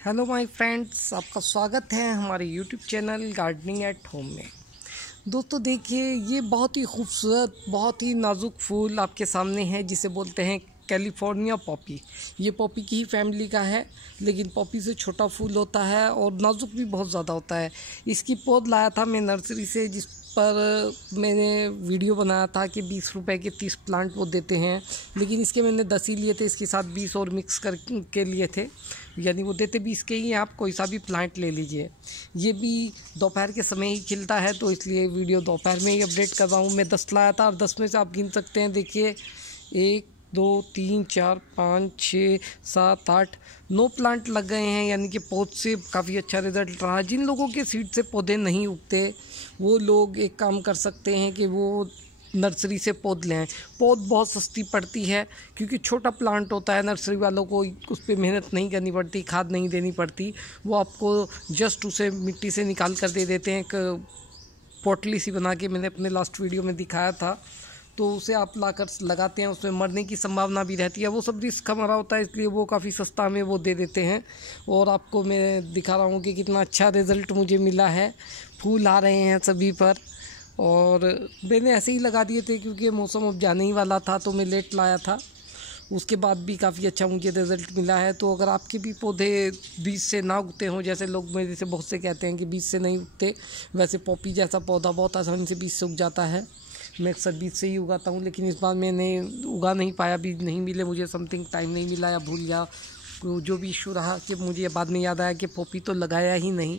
Hello my friends, आपका स्वागत है हमारे YouTube channel gardening at home में। दोस्तों देखिए, ये बहुत ही खूबसूरत, बहुत ही नाजुक फूल आपके सामने है जिसे बोलते हैं कैलिफोर्निया पॉपी। ये पॉपी की ही फैमिली का है, लेकिन पॉपी से छोटा फूल होता है और नाजुक भी बहुत ज़्यादा होता है। इसकी पौध लाया था मैं नर्सरी से, जिस पर मैंने वीडियो बनाया था कि 20 रुपए के 30 प्लांट वो देते हैं, लेकिन इसके मैंने 10 ही लिए थे, इसके साथ 20 और मिक्स करके लिए थे, यानी वो देते 20 के ही। आप कोई सा भी प्लांट ले लीजिए। ये भी दोपहर के समय ही खिलता है, तो इसलिए वीडियो दोपहर में ही अपडेट कर रहा हूँ। मैं 10 लाया था और 10 में से आप गिन सकते हैं, देखिए 1 2 3 4 5 6 7 8 9 प्लांट लग गए हैं, यानी कि पौध से काफ़ी अच्छा रिजल्ट रहा। जिन लोगों के सीड से पौधे नहीं उगते, वो लोग एक काम कर सकते हैं कि वो नर्सरी से पौध लें। पौध बहुत सस्ती पड़ती है, क्योंकि छोटा प्लांट होता है। नर्सरी वालों को उस पर मेहनत नहीं करनी पड़ती, खाद नहीं देनी पड़ती। वो आपको जस्ट उसे मिट्टी से निकाल कर दे देते हैं। एक पोटली सी बना के मैंने अपने लास्ट वीडियो में दिखाया था, तो उसे आप लाकर लगाते हैं। उसमें मरने की संभावना भी रहती है, वो सब रिस्क हमारा होता है, इसलिए वो काफ़ी सस्ता में वो दे देते हैं। और आपको मैं दिखा रहा हूँ कि कितना अच्छा रिज़ल्ट मुझे मिला है। फूल आ रहे हैं सभी पर, और मैंने ऐसे ही लगा दिए थे क्योंकि मौसम अब जाने ही वाला था, तो मैं लेट लाया था। उसके बाद भी काफ़ी अच्छा मुझे रिज़ल्ट मिला है। तो अगर आपके भी पौधे बीज से ना उगते हों, जैसे लोग मेरे से बहुत से कहते हैं कि बीज से नहीं उगते, वैसे पॉपी जैसा पौधा बहुत आसानी से बीज से उग जाता है। मैं अक्सर बीज से ही उगाता हूँ, लेकिन इस बार मैंने उगा नहीं पाया, बीज नहीं मिले मुझे, समथिंग टाइम नहीं मिला या भूल गया, जो भी इशू रहा कि मुझे बाद में याद आया कि पॉपी तो लगाया ही नहीं।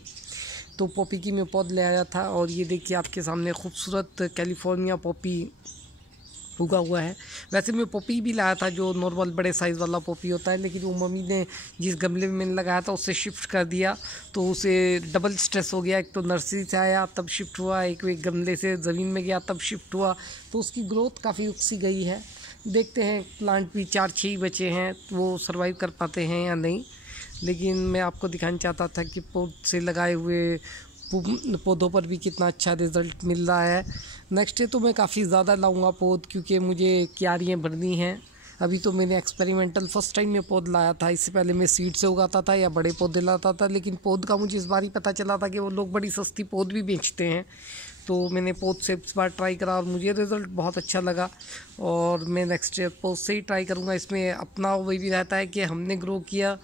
तो पॉपी की मैं पौध ले आया था, और ये देखिए आपके सामने खूबसूरत कैलिफोर्निया पॉपी उगा हुआ है। वैसे मैं पॉपी भी लाया था जो नॉर्मल बड़े साइज़ वाला पॉपी होता है, लेकिन वो मम्मी ने जिस गमले में मैंने लगाया था उससे शिफ्ट कर दिया, तो उसे डबल स्ट्रेस हो गया। एक तो नर्सरी से आया तब शिफ्ट हुआ, एक गमले से ज़मीन में गया तब शिफ्ट हुआ, तो उसकी ग्रोथ काफ़ी रुक सी गई है। देखते हैं, प्लांट भी 4-6 ही बचे हैं, वो सर्वाइव कर पाते हैं या नहीं। लेकिन मैं आपको दिखाना चाहता था कि पौध से लगाए हुए पौधों पर भी कितना अच्छा रिज़ल्ट मिल रहा है। नेक्स्ट डे तो मैं काफ़ी ज़्यादा लाऊंगा पौध, क्योंकि मुझे क्यारियाँ भरनी हैं। अभी तो मैंने एक्सपेरिमेंटल फर्स्ट टाइम में पौध लाया था, इससे पहले मैं सीड से उगाता था या बड़े पौधे लाता था, लेकिन पौध का मुझे इस बार ही पता चला था कि वो लोग बड़ी सस्ती पौध भी बेचते हैं। तो मैंने पौध से इस बार ट्राई करा और मुझे रिज़ल्ट बहुत अच्छा लगा, और मैं नेक्स्ट पौध से ही ट्राई करूँगा। इसमें अपना वही भी रहता है कि हमने ग्रो किया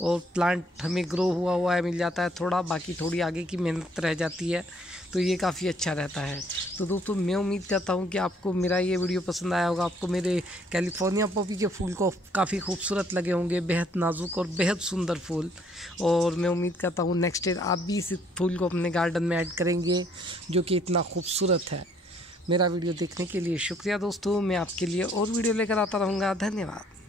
और प्लांट हमें ग्रो हुआ है मिल जाता है थोड़ा, बाकी थोड़ी आगे की मेहनत रह जाती है, तो ये काफ़ी अच्छा रहता है। तो दोस्तों, मैं उम्मीद करता हूँ कि आपको मेरा ये वीडियो पसंद आया होगा। आपको मेरे कैलिफोर्निया पॉपी के फूल को काफ़ी खूबसूरत लगे होंगे, बेहद नाजुक और बेहद सुंदर फूल। और मैं उम्मीद करता हूँ नेक्स्ट ईयर आप भी इस फूल को अपने गार्डन में ऐड करेंगे, जो कि इतना खूबसूरत है। मेरा वीडियो देखने के लिए शुक्रिया दोस्तों। मैं आपके लिए और वीडियो लेकर आता रहूँगा। धन्यवाद।